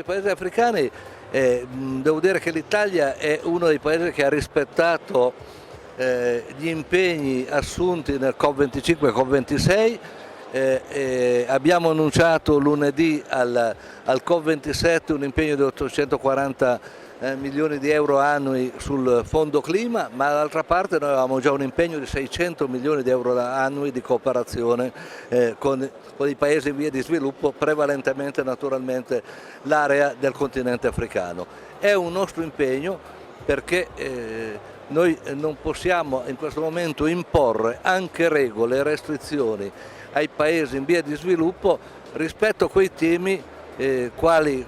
ai paesi africani, devo dire che l'Italia è uno dei paesi che ha rispettato gli impegni assunti nel COP25 e COP26. Abbiamo annunciato lunedì al COP27 un impegno di 840 milioni di euro annui sul fondo clima, ma dall'altra parte noi avevamo già un impegno di 600 milioni di euro annui di cooperazione con i paesi in via di sviluppo, prevalentemente naturalmente l'area del continente africano. È un nostro impegno perché noi non possiamo in questo momento imporre anche regole e restrizioni ai paesi in via di sviluppo rispetto a quei temi quali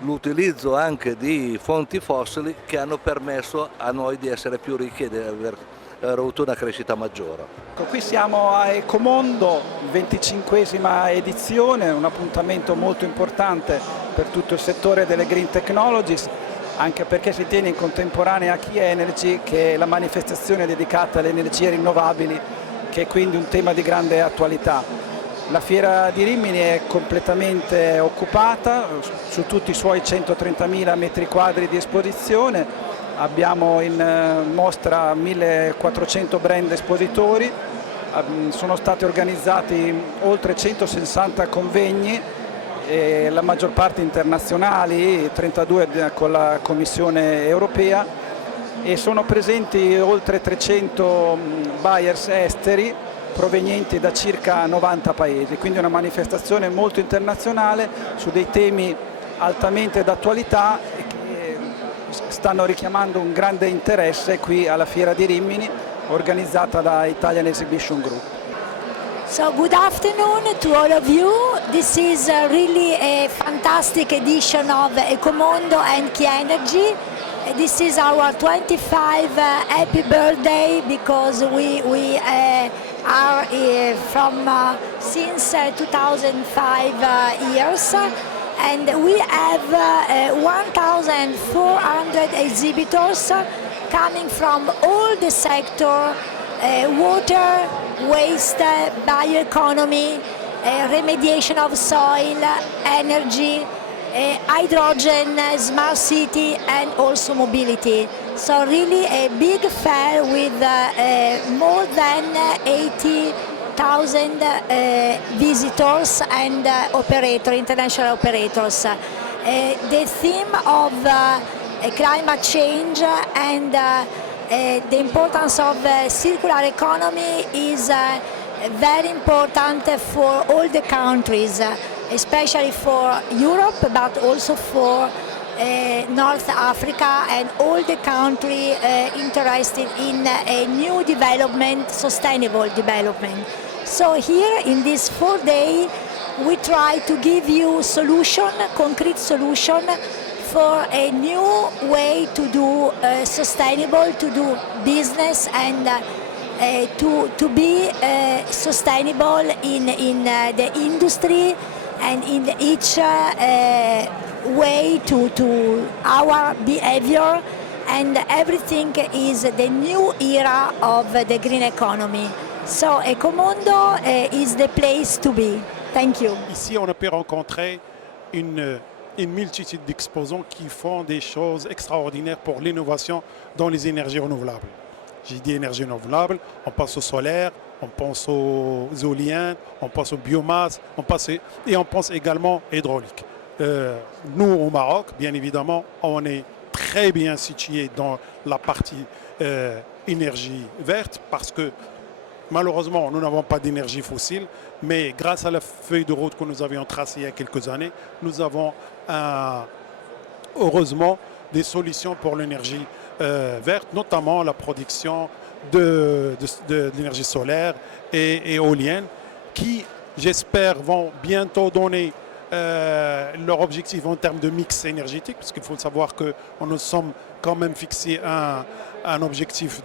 l'utilizzo anche di fonti fossili che hanno permesso a noi di essere più ricchi e di aver avuto una crescita maggiore. Qui siamo a Ecomondo, 25esima edizione, un appuntamento molto importante per tutto il settore delle Green Technologies, anche perché si tiene in contemporanea Key Energy, che è la manifestazione dedicata alle energie rinnovabili, che è quindi un tema di grande attualità. La Fiera di Rimini è completamente occupata su tutti i suoi 130.000 metri quadri di esposizione, abbiamo in mostra 1.400 brand espositori, sono stati organizzati oltre 160 convegni, la maggior parte internazionali, 32 con la Commissione europea, e sono presenti oltre 300 buyers esteri provenienti da circa 90 paesi, quindi una manifestazione molto internazionale su dei temi altamente d'attualità che stanno richiamando un grande interesse qui alla Fiera di Rimini, organizzata da Italian Exhibition Group. So good afternoon to all of you. This is really a fantastic edition of Ecomondo and Key Energy. This is our 25 happy birthday because we are from since 2005 years, and we have 1,400 exhibitors coming from all the sector, water, waste, bioeconomy, remediation of soil, energy, hydrogen, smart city, and also mobility. So really a big fair with more than 80,000 visitors and international operators. The theme of climate change and the importance of circular economy is very important for all the countries, especially for Europe, but also for North Africa and all the countries interested in a new development, sustainable development. So here in this 4 day we try to give you solution, concrete solution for a new way to do sustainable, to do business, and to be sustainable in the industry and in each way to our behavior, and everything is the new era of the green economy. So Ecomondo is the place to be. Thank you. Ici, on a pu rencontrer une multitude d'exposants qui font des choses extraordinaires pour l'innovation dans les énergies renouvelables. J'ai dit énergie renouvelable, on pense au solaire, on pense aux éoliennes, on pense aux biomasses, on pense également hydraulique. Nous, au Maroc, bien évidemment, on est très bien situé dans la partie énergie verte parce que malheureusement, nous n'avons pas d'énergie fossile, mais grâce à la feuille de route que nous avions tracée il y a quelques années, nous avons heureusement des solutions pour l'énergie verte, notamment la production de l'énergie solaire et éolienne, qui, j'espère, vont bientôt donner leur objectif en termes de mix énergétique, parce qu'il faut savoir que nous sommes quand même fixés un objectif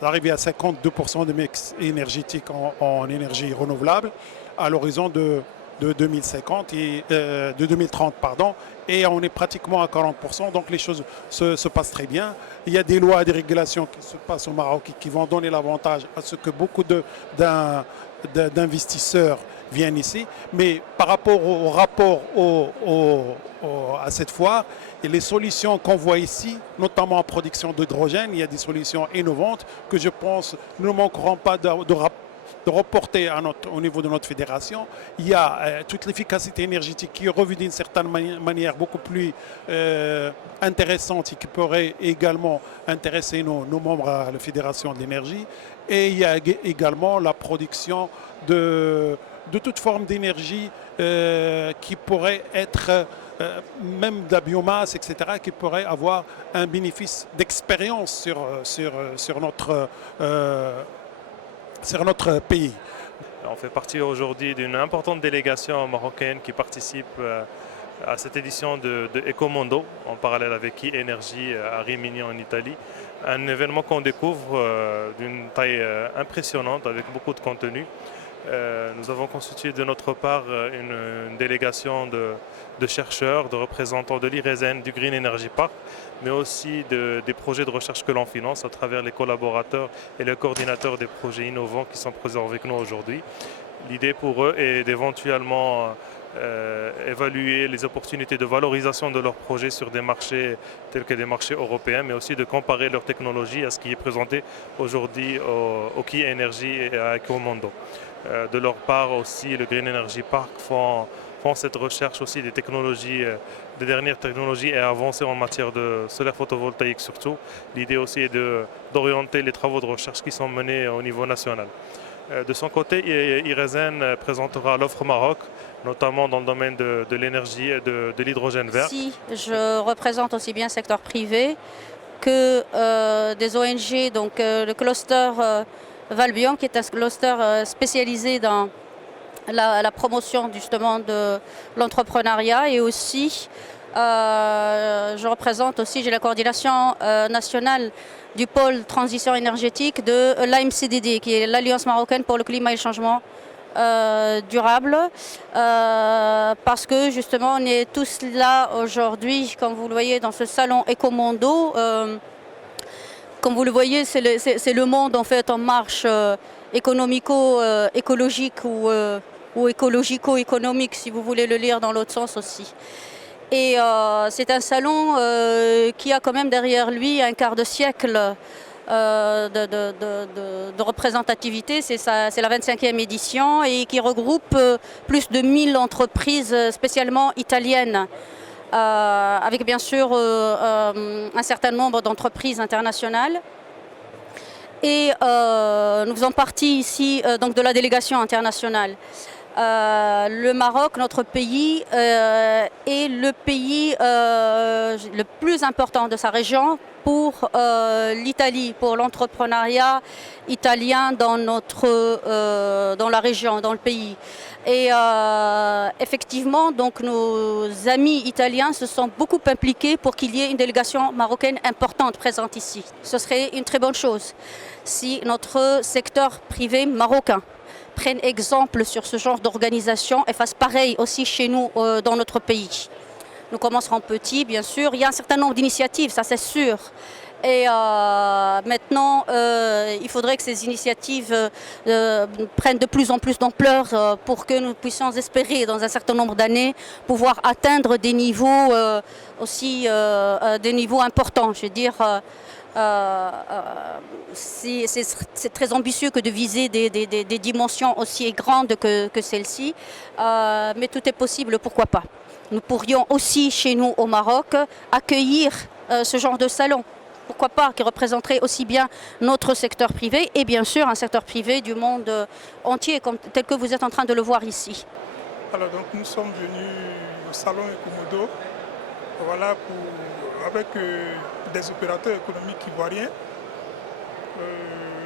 d'arriver à 52% de mix énergétique en énergie renouvelable à l'horizon de 2050 et de 2030, pardon, et on est pratiquement à 40%, donc les choses se passent très bien. Il y a des lois et des régulations qui se passent au Maroc et qui vont donner l'avantage à ce que beaucoup d'investisseurs viennent ici. Mais par rapport au rapport à cette foire, et les solutions qu'on voit ici, notamment en production d'hydrogène, il y a des solutions innovantes que je pense nous ne manquerons pas de reporter au niveau de notre fédération. Il y a toute l'efficacité énergétique qui est revue d'une certaine manière beaucoup plus intéressante et qui pourrait également intéresser nos membres à la Fédération de l'énergie. Et il y a également la production de toute forme d'énergie qui pourrait être même de la biomasse, etc., qui pourrait avoir un bénéfice d'expérience sur notre pays. On fait partie aujourd'hui d'une importante délégation marocaine qui participe à cette édition de Ecomondo, en parallèle avec Ki-Energy à Rimini en Italie. Un événement qu'on découvre d'une taille impressionnante avec beaucoup de contenu. Nous avons constitué de notre part une délégation de chercheurs, de représentants de l'IRESEN, du Green Energy Park, mais aussi des projets de recherche que l'on finance à travers les collaborateurs et les coordinateurs des projets innovants qui sont présents avec nous aujourd'hui. L'idée pour eux est d'éventuellement évaluer les opportunités de valorisation de leurs projets sur des marchés tels que des marchés européens, mais aussi de comparer leur technologie à ce qui est présenté aujourd'hui au Ki-Energy et à Ecomondo. De leur part aussi, le Green Energy Park font cette recherche aussi des technologies, des dernières technologies et avancer en matière de solaire photovoltaïque surtout. L'idée aussi est d'orienter les travaux de recherche qui sont menés au niveau national. De son côté, IRESEN présentera l'offre Maroc, notamment dans le domaine de l'énergie et de l'hydrogène vert. Si, je représente aussi bien le secteur privé que des ONG, donc le cluster Valbion, qui est un cluster spécialisé dans la promotion justement de l'entrepreneuriat, et aussi je représente aussi, j'ai la coordination nationale du pôle transition énergétique de l'AMCDD, qui est l'Alliance marocaine pour le climat et le changement durable, parce que justement on est tous là aujourd'hui, comme vous le voyez dans ce salon Ecomondo. Comme vous le voyez, c'est le monde en fait en marche économico-écologique ou écologico-économique, si vous voulez le lire dans l'autre sens aussi. Et c'est un salon qui a quand même derrière lui un quart de siècle de représentativité. C'est la 25e édition et qui regroupe plus de 1000 entreprises spécialement italiennes. Avec bien sûr un certain nombre d'entreprises internationales. Et nous faisons partie ici donc de la délégation internationale. Le Maroc, notre pays, est le pays le plus important de sa région pour l'Italie, pour l'entrepreneuriat italien dans la région, dans le pays. Et effectivement, donc, nos amis italiens se sont beaucoup impliqués pour qu'il y ait une délégation marocaine importante présente ici. Ce serait une très bonne chose si notre secteur privé marocain prenne exemple sur ce genre d'organisation et fasse pareil aussi chez nous dans notre pays. Nous commencerons petit, bien sûr. Il y a un certain nombre d'initiatives, ça c'est sûr. Et maintenant, il faudrait que ces initiatives prennent de plus en plus d'ampleur pour que nous puissions espérer, dans un certain nombre d'années, pouvoir atteindre des niveaux aussi des niveaux importants. Je veux dire, c'est très ambitieux que de viser des dimensions aussi grandes que celle-ci, mais tout est possible, pourquoi pas. Nous pourrions aussi, chez nous au Maroc, accueillir ce genre de salon. Pourquoi pas, qui représenterait aussi bien notre secteur privé et bien sûr un secteur privé du monde entier, tel que vous êtes en train de le voir ici. Alors donc nous sommes venus au salon Ecomodo, voilà, avec des opérateurs économiques ivoiriens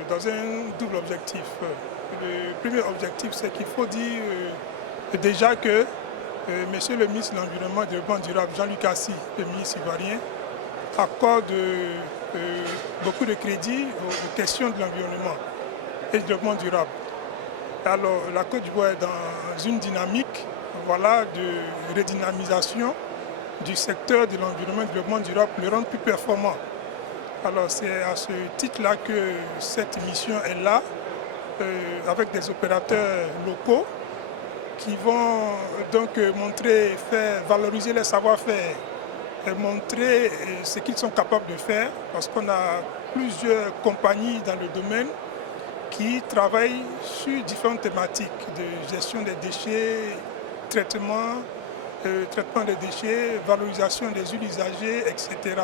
dans un double objectif. Le premier objectif, c'est qu'il faut dire déjà que Monsieur le ministre de l'Environnement et du Développement durable, Jean-Luc Assy, le ministre ivoirien, accorde beaucoup de crédit aux questions de l'environnement et du développement durable. Alors la Côte d'Ivoire est dans une dynamique, voilà, de redynamisation du secteur de l'environnement et du développement durable pour le rendre plus performant. Alors c'est à ce titre-là que cette mission est là, avec des opérateurs locaux qui vont donc montrer, faire valoriser les savoir-faire et montrer ce qu'ils sont capables de faire, parce qu'on a plusieurs compagnies dans le domaine qui travaillent sur différentes thématiques de gestion des déchets, traitement des déchets, valorisation des huiles usagées, etc.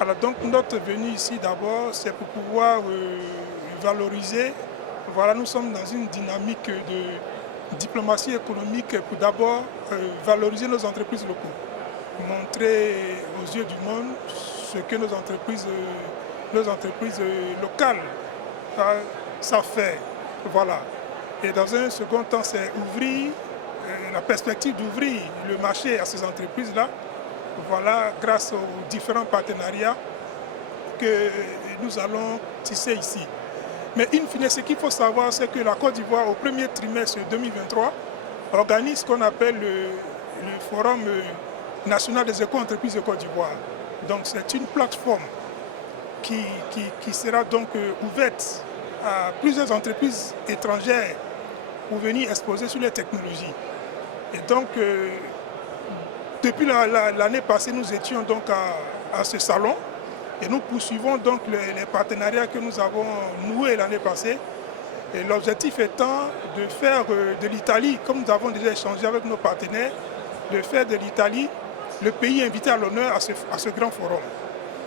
Alors donc notre venue ici d'abord, c'est pour pouvoir valoriser. Voilà, nous sommes dans une dynamique de diplomatie économique pour d'abord valoriser nos entreprises locales, montrer aux yeux du monde ce que nos entreprises locales savent faire. Voilà. Et dans un second temps, c'est ouvrir la perspective d'ouvrir le marché à ces entreprises-là. Voilà, grâce aux différents partenariats que nous allons tisser ici. Mais in fine, ce qu'il faut savoir, c'est que la Côte d'Ivoire, au premier trimestre 2023, organise ce qu'on appelle le Forum national des éco-entreprises de Côte d'Ivoire. Donc c'est une plateforme qui sera donc ouverte à plusieurs entreprises étrangères pour venir exposer sur les technologies. Et donc, depuis l'année passée, nous étions donc à ce salon et nous poursuivons donc les partenariats que nous avons noués l'année passée. Et l'objectif étant de faire de l'Italie, comme nous avons déjà échangé avec nos partenaires, de faire de l'Italie le pays invité à l'honneur à ce grand forum.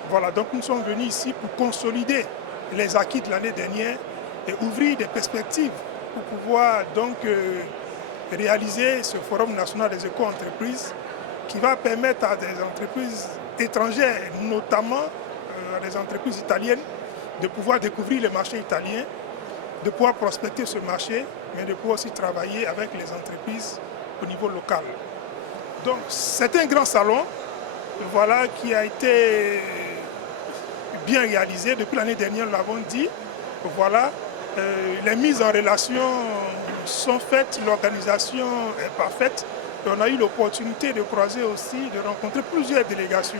Voilà, donc nous sommes venus ici pour consolider les acquis de l'année dernière et ouvrir des perspectives pour pouvoir donc réaliser ce Forum national des éco-entreprises qui va permettre à des entreprises étrangères, notamment à des entreprises italiennes, de pouvoir découvrir le marché italien, de pouvoir prospecter ce marché, mais de pouvoir aussi travailler avec les entreprises au niveau local. Donc c'est un grand salon, voilà, qui a été bien réalisé depuis l'année dernière, nous l'avons dit. Voilà, les mises en relation sont faites, l'organisation est parfaite. Et on a eu l'opportunité de croiser aussi, de rencontrer plusieurs délégations.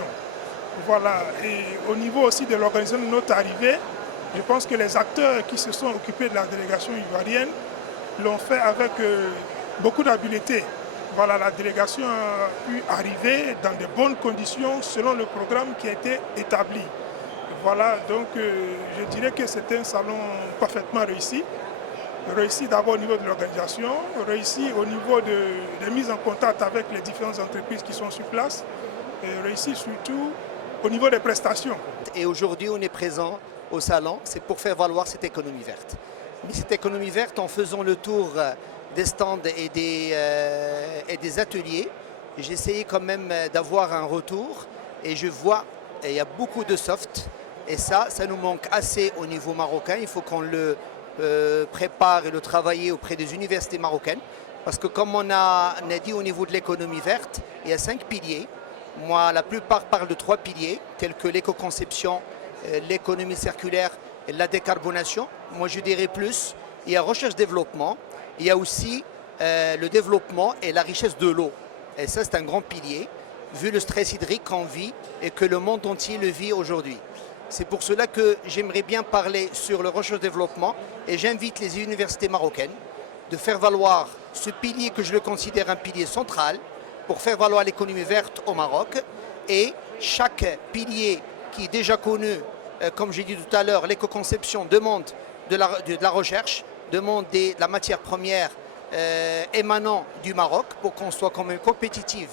Voilà, et au niveau aussi de l'organisation de notre arrivée, je pense que les acteurs qui se sont occupés de la délégation ivoirienne l'ont fait avec beaucoup d'habileté. Voilà, la délégation a pu arriver dans de bonnes conditions selon le programme qui a été établi. Voilà, donc je dirais que c'était un salon parfaitement réussi. Réussi d'abord au niveau de l'organisation, réussi au niveau des mises en contact avec les différentes entreprises qui sont sur place, et réussi surtout au niveau des prestations. Et aujourd'hui, on est présent au salon, c'est pour faire valoir cette économie verte. Mais cette économie verte, en faisant le tour des stands et des ateliers, j'ai essayé quand même d'avoir un retour et je vois qu'il y a beaucoup de soft et ça nous manque assez au niveau marocain. Il faut qu'on le prépare et le travailler auprès des universités marocaines parce que comme on a dit au niveau de l'économie verte, il y a 5 piliers. Moi, la plupart parlent de 3 piliers tels que l'éco-conception, l'économie circulaire et la décarbonation. Moi, je dirais plus, il y a recherche-développement, il y a aussi le développement et la richesse de l'eau. Et ça, c'est un grand pilier, vu le stress hydrique qu'on vit et que le monde entier le vit aujourd'hui. C'est pour cela que j'aimerais bien parler sur le recherche-développement et j'invite les universités marocaines de faire valoir ce pilier que je le considère un pilier central pour faire valoir l'économie verte au Maroc. Et chaque pilier qui est déjà connu, comme j'ai dit tout à l'heure, l'éco-conception demande de la recherche, demande de la matière première émanant du Maroc pour qu'on soit quand même compétitif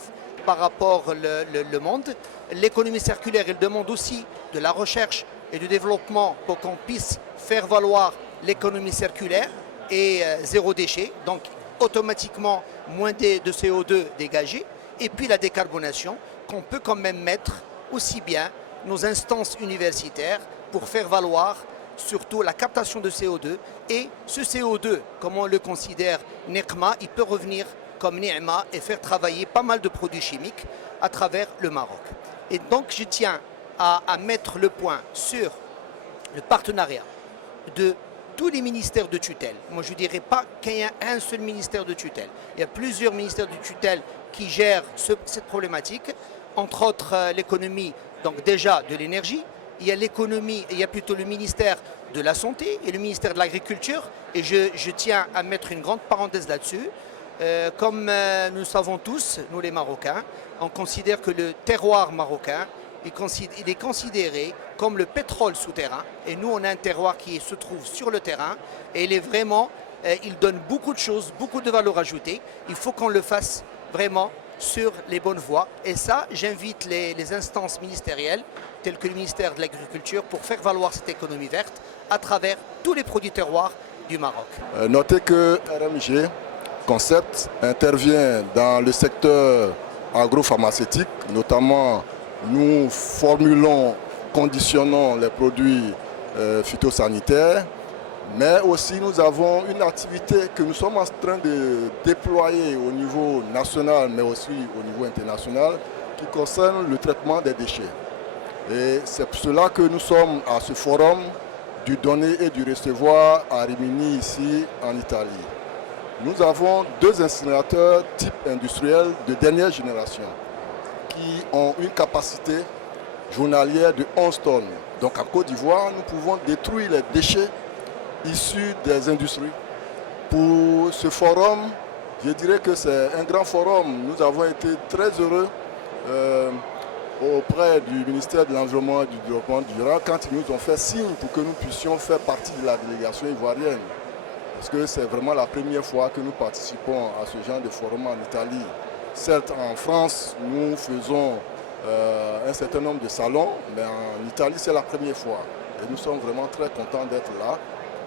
par rapport au monde. L'économie circulaire, elle demande aussi de la recherche et du développement pour qu'on puisse faire valoir l'économie circulaire et zéro déchet, donc automatiquement moins de CO2 dégagé. Et puis la décarbonation, qu'on peut quand même mettre aussi bien nos instances universitaires pour faire valoir surtout la captation de CO2. Et ce CO2, comme on le considère, Nekma, il peut revenir comme Ni'ma et faire travailler pas mal de produits chimiques à travers le Maroc. Et donc je tiens à mettre le point sur le partenariat de tous les ministères de tutelle. Moi je ne dirais pas qu'il y a un seul ministère de tutelle. Il y a plusieurs ministères de tutelle qui gèrent cette problématique, entre autres l'économie, donc déjà de l'énergie. Il y a l'économie, il y a plutôt le ministère de la Santé et le ministère de l'Agriculture. Et je tiens à mettre une grande parenthèse là-dessus. Comme nous savons tous, nous les Marocains, on considère que le terroir marocain, il est considéré comme le pétrole souterrain. Et nous, on a un terroir qui se trouve sur le terrain et il donne beaucoup de choses, beaucoup de valeur ajoutée. Il faut qu'on le fasse vraiment sur les bonnes voies. Et ça, j'invite les instances ministérielles, telles que le ministère de l'Agriculture, pour faire valoir cette économie verte à travers tous les produits terroirs du Maroc. Notez que RMG Concept intervient dans le secteur agropharmaceutique, notamment nous formulons, conditionnons les produits phytosanitaires, mais aussi nous avons une activité que nous sommes en train de déployer au niveau national, mais aussi au niveau international, qui concerne le traitement des déchets. Et c'est pour cela que nous sommes à ce forum du donner et du recevoir à Rimini, ici en Italie. Nous avons 2 incinérateurs type industriel de dernière génération qui ont une capacité journalière de 11 tonnes. Donc en Côte d'Ivoire, nous pouvons détruire les déchets issus des industries. Pour ce forum, je dirais que c'est un grand forum. Nous avons été très heureux auprès du ministère de l'Environnement et du Développement durable quand ils nous ont fait signe pour que nous puissions faire partie de la délégation ivoirienne. Parce que c'est vraiment la première fois que nous participons à ce genre de forum en Italie. Certes, en France, nous faisons un certain nombre de salons, mais en Italie, c'est la première fois. Et nous sommes vraiment très contents d'être là.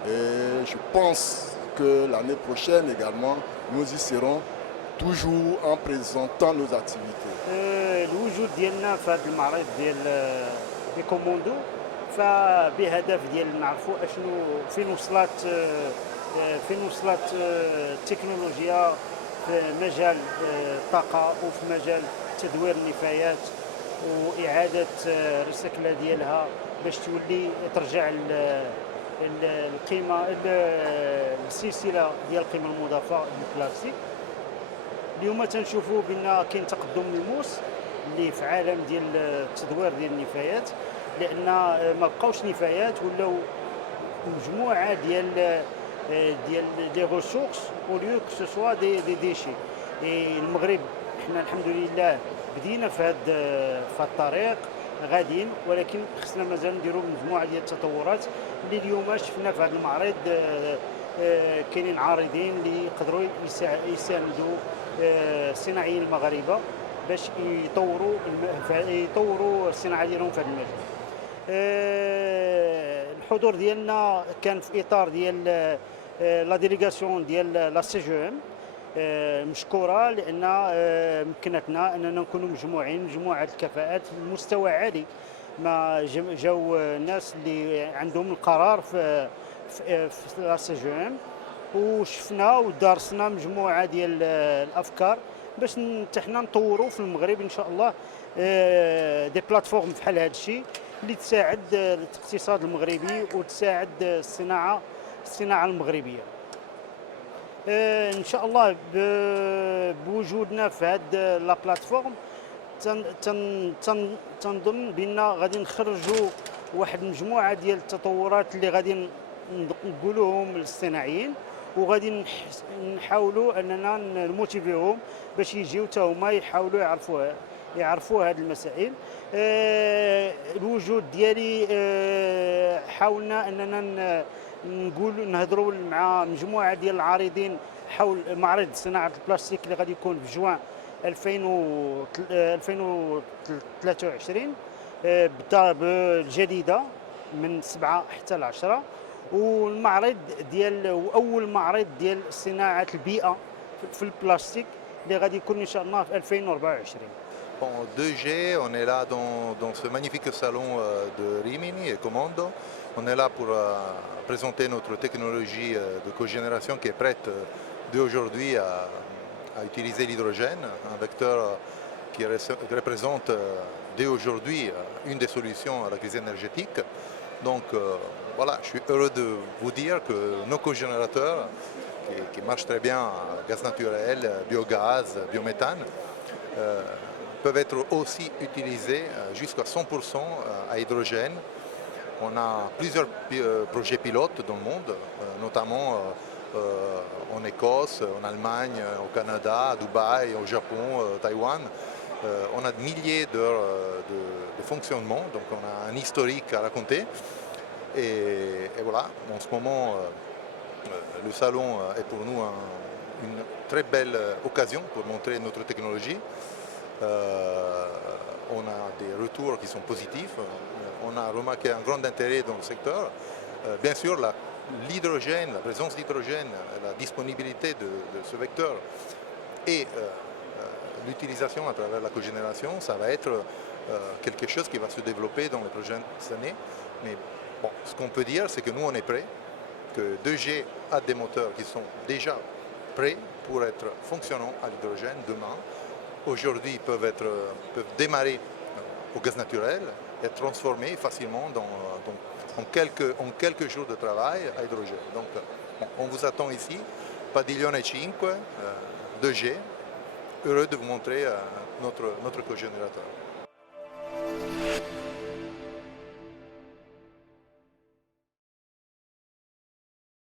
Et je pense que l'année prochaine également, nous y serons toujours en présentant nos activités. الوجود ديالنا في هذا المعرض ديال كوموندو فبهدف ديال نعرفوا اشنو فين وصلت التكنولوجيا في مجال الطاقه وفي مجال تدوير النفايات واعاده الريسيكلا ديالها باش تولي ترجع القيمه السلسله ديال القيمه المضافه للبلاستيك. اليوم تنشوفوا بان كاين تقدم ملموس اللي في عالم ديال التدوير ديال النفايات، لان ما بقاوش نفايات ولاو مجموعه ديال لي ريسورس او ليو كو سو سوا دي ديشي. المغرب حنا الحمد لله بدينا في هذا الطريق غاديين، ولكن خصنا مازال نديروا مجموعه ديال التطورات اللي اليوم شفنا في هذا المعرض. كاينين عارضين اللي يقدروا يساندوا الصناعيين المغاربه باش يطوروا الصناعه ديالهم في هذا المجال. الحضور ديالنا كان في اطار ديال لا ديليغاسيون ديال لا سي جو ام، مشكوره لان مكنتنا اننا نكونوا مجموعه الكفاءات بمستوى عالي. ما جاو الناس اللي عندهم القرار في لا سي جو ام، وشفنا ودرسنا مجموعه ديال الافكار باش حنا نطوروا في المغرب ان شاء الله دي بلاتفورم بحال هذا الشيء اللي تساعد الاقتصاد المغربي وتساعد الصناعه المغربيه. ان شاء الله بوجودنا في هذه لا بلاتفورم تنظن بان غادي نخرجوا واحد المجموعه ديال التطورات اللي غادي نقولوهم للصناعيين، وغادي نحاولوا اننا نموتيفيهم باش يجيو حتى هما يحاولوا يعرفوا هذه المسائل. الوجود ديالي حاولنا اننا نهضروا مع مجموعه ديال العارضين حول معرض صناعه البلاستيك اللي غادي يكون في جوان 2023 بالجديده من 7 حتى 10. والمعرض اول معرض ديال صناعه البيئه في البلاستيك اللي غادي يكون ان شاء الله في 2024. Bon, 2G, on est là dans ce magnifique salon de Rimini et Comondo. On est là pour présenter notre technologie de cogénération qui est prête dès aujourd'hui à utiliser l'hydrogène, un vecteur qui représente dès aujourd'hui une des solutions à la crise énergétique. Donc voilà, je suis heureux de vous dire que nos cogénérateurs, qui marchent très bien, gaz naturel, biogaz, biométhane, peuvent être aussi utilisés jusqu'à 100% à hydrogène. On a plusieurs projets pilotes dans le monde, notamment en Écosse, en Allemagne, au Canada, à Dubaï, au Japon, Taïwan. On a des milliers d'heures de fonctionnement, donc on a un historique à raconter. Et voilà, en ce moment, le salon est pour nous une très belle occasion pour montrer notre technologie. On a des retours qui sont positifs. On a remarqué un grand intérêt dans le secteur. Bien sûr, l'hydrogène, la présence d'hydrogène, la disponibilité de ce vecteur et l'utilisation à travers la cogénération, ça va être quelque chose qui va se développer dans les prochaines années. Mais bon, ce qu'on peut dire, c'est que nous, on est prêts, que 2G a des moteurs qui sont déjà prêts pour être fonctionnants à l'hydrogène demain. Aujourd'hui, ils peuvent démarrer au gaz naturel et être transformés facilement en quelques jours de travail à hydrogène. Donc, on vous attend ici, Padiglione 5, 2G, heureux de vous montrer notre cogénérateur.